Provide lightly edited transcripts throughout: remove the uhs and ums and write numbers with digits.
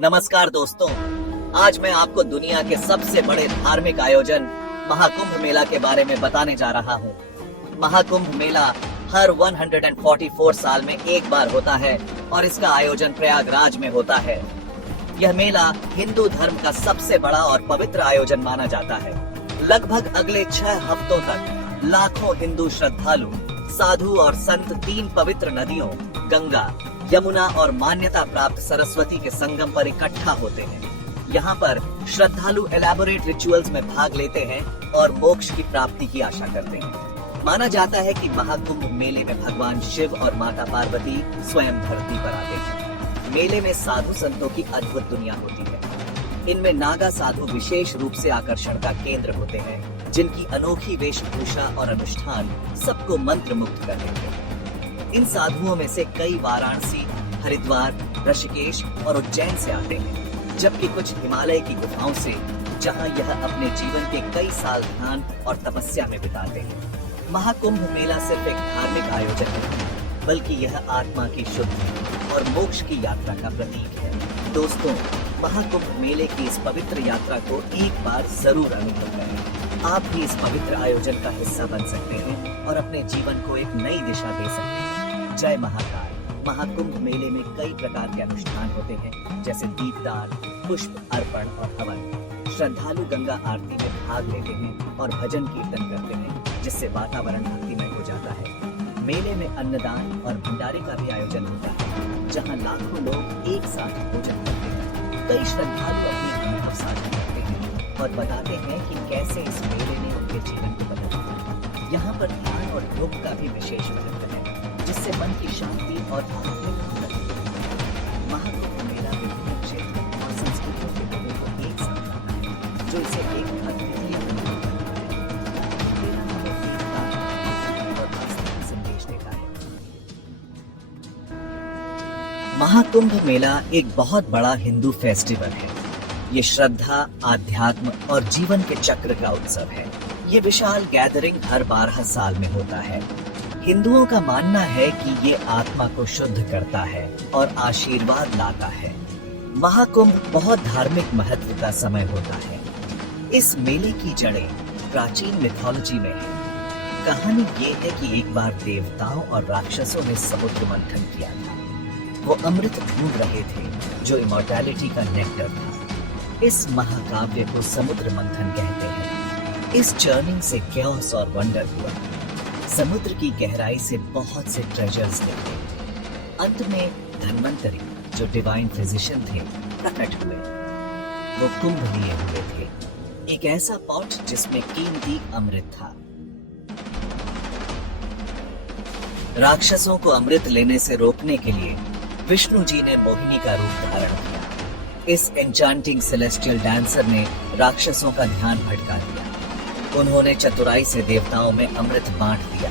नमस्कार दोस्तों, आज मैं आपको दुनिया के सबसे बड़े धार्मिक आयोजन महाकुंभ मेला के बारे में बताने जा रहा हूँ। महाकुंभ मेला हर 144 साल में एक बार होता है और इसका आयोजन प्रयागराज में होता है। यह मेला हिंदू धर्म का सबसे बड़ा और पवित्र आयोजन माना जाता है। लगभग अगले 6 हफ्तों तक लाखों हिंदू श्रद्धालु, साधु और संत 3 पवित्र नदियों गंगा, यमुना और मान्यता प्राप्त सरस्वती के संगम पर इकट्ठा होते हैं। यहाँ पर श्रद्धालु एलैबोरेट रिचुअल्स में भाग लेते हैं और मोक्ष की प्राप्ति की आशा करते हैं। माना जाता है कि महाकुंभ मेले में भगवान शिव और माता पार्वती स्वयं धरती पर आते हैं। मेले में साधु संतों की अद्भुत दुनिया होती है। इनमें नागा साधु विशेष रूप से आकर्षण का केंद्र होते हैं, जिनकी अनोखी वेशभूषा और अनुष्ठान सबको मंत्र मुग्ध कर देते हैं। इन साधुओं में से कई वाराणसी, हरिद्वार, ऋषिकेश और उज्जैन से आते हैं, जबकि कुछ हिमालय की गुफाओं से, जहां यह अपने जीवन के कई साल ध्यान और तपस्या में बिताते हैं। महाकुंभ मेला सिर्फ एक धार्मिक आयोजन नहीं, बल्कि यह आत्मा की शुद्धि और मोक्ष की यात्रा का प्रतीक है। दोस्तों, महाकुंभ मेले की इस पवित्र यात्रा को एक बार जरूर अनुभव करें। आप भी इस पवित्र आयोजन का हिस्सा बन सकते हैं और अपने जीवन को एक नई दिशा दे सकते हैं। जय महाकाल। महाकुंभ मेले में कई प्रकार के अनुष्ठान होते हैं, जैसे दीपदान, पुष्प अर्पण और हवन। श्रद्धालु गंगा आरती में भाग लेते हैं और भजन कीर्तन करते हैं, जिससे वातावरण भक्तिमय हो जाता है। मेले में अन्नदान और भंडारे का भी आयोजन होता है, जहां लाखों लोग एक साथ भोजन करते हैं। कई श्रद्धालु अपने अनुभव साझा करते हैं और बताते हैं कि कैसे इस मेले ने उनके जीवन को बदल दिया। यहाँ पर ध्यान और योग का भी विशेष महत्व है, जिससे मन की शांति और आध्यात्मिक उन्नति होती है। महाकुंभ मेला विभिन्न क्षेत्र और संस्कृतियों के लोगों को एक साथ लाता है, जो इसे एक अद्वितीय अनुभव बनाता है। मेला हमें एकता और आस्था का संदेश देता है। महाकुंभ मेला एक बहुत बड़ा हिंदू फेस्टिवल है। ये श्रद्धा, आध्यात्म और जीवन के चक्र का उत्सव है। ये विशाल गैदरिंग हर 12 साल में होता है। हिंदुओं का मानना है कि ये आत्मा को शुद्ध करता है और आशीर्वाद लाता है। महाकुंभ बहुत धार्मिक महत्व का समय होता है। इस मेले की जड़ें प्राचीन मिथोलॉजी में है। कहानी ये है कि एक बार देवताओं और राक्षसों ने समुद्र मंथन किया था। वो अमृत ढूंढ रहे थे, जो इमॉर्टैलिटी का नेक्टर था। इस महाकाव्य को समुद्र मंथन कहते हैं। इस जर्नी से कैओस और वंडर हुआ। समुद्र की गहराई से बहुत से ट्रेजर्स निकले। अंत में धन्वंतरी, जो डिवाइन फिजिशियन थे, प्रकट हुए। वो कुंभ लिए हुए थे, एक ऐसा पॉट जिसमें कीमती अमृत था। राक्षसों को अमृत लेने से रोकने के लिए विष्णु जी ने मोहिनी का रूप धारण किया। इस एन्चांटिंग सेलेस्टियल डांसर ने राक्षसों का ध्यान भटका दिया। उन्होंने चतुराई से देवताओं में अमृत बांट दिया।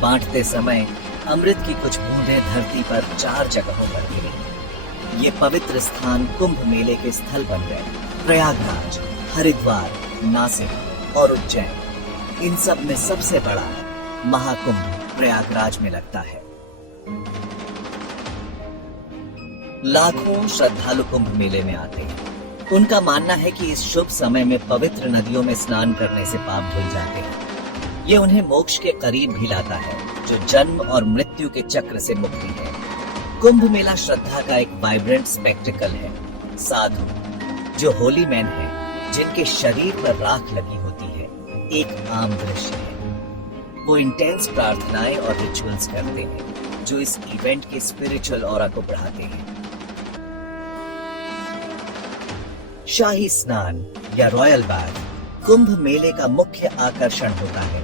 बांटते समय अमृत की कुछ बूंदें धरती पर 4 जगहों पर गिरी। ये पवित्र स्थान कुंभ मेले के स्थल बन गए। प्रयागराज, हरिद्वार, नासिक और उज्जैन, इन सब में सबसे बड़ा महाकुंभ प्रयागराज में लगता है। लाखों श्रद्धालु कुंभ मेले में आते हैं। उनका मानना है कि इस शुभ समय में पवित्र नदियों में स्नान करने से पाप धुल जाते हैं। ये उन्हें मोक्ष के करीब भी लाता है, जो जन्म और मृत्यु के चक्र से मुक्ति है। कुंभ मेला श्रद्धा का एक वाइब्रेंट स्पेक्टिकल है। साधु, जो होली मैन है, जिनके शरीर पर राख लगी होती है, एक आम दृश्य है। वो इंटेंस प्रार्थनाएं और रिचुअल्स करते हैं, जो इस इवेंट के स्पिरिचुअल ऑरा को बढ़ाते हैं। शाही स्नान या रॉयल बाथ कुंभ मेले का मुख्य आकर्षण होता है।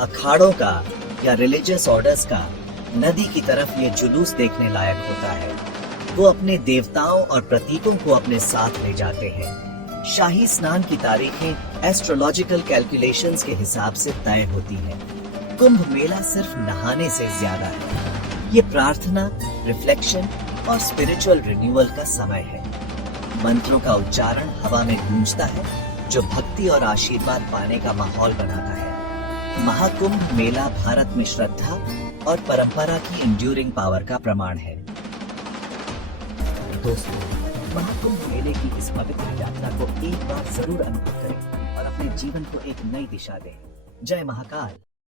अखाड़ों का या रिलीजियस ऑर्डर्स का नदी की तरफ ये जुलूस देखने लायक होता है। वो अपने देवताओं और प्रतीकों को अपने साथ ले जाते हैं। शाही स्नान की तारीखें एस्ट्रोलॉजिकल कैलकुलेशंस के हिसाब से तय होती है। कुंभ मेला सिर्फ नहाने से ज्यादा है। ये प्रार्थना, रिफ्लेक्शन और स्पिरिचुअल रिन्यूअल का समय है। मंत्रों का उच्चारण हवा में गूंजता है, जो भक्ति और आशीर्वाद पाने का माहौल बनाता है। महाकुंभ मेला भारत में श्रद्धा और परंपरा की इंड्यूरिंग पावर का प्रमाण है। दोस्तों, महाकुंभ मेले की इस पवित्र यात्रा को एक बार जरूर अनुभव करें और अपने जीवन को एक नई दिशा दें। जय महाकाल।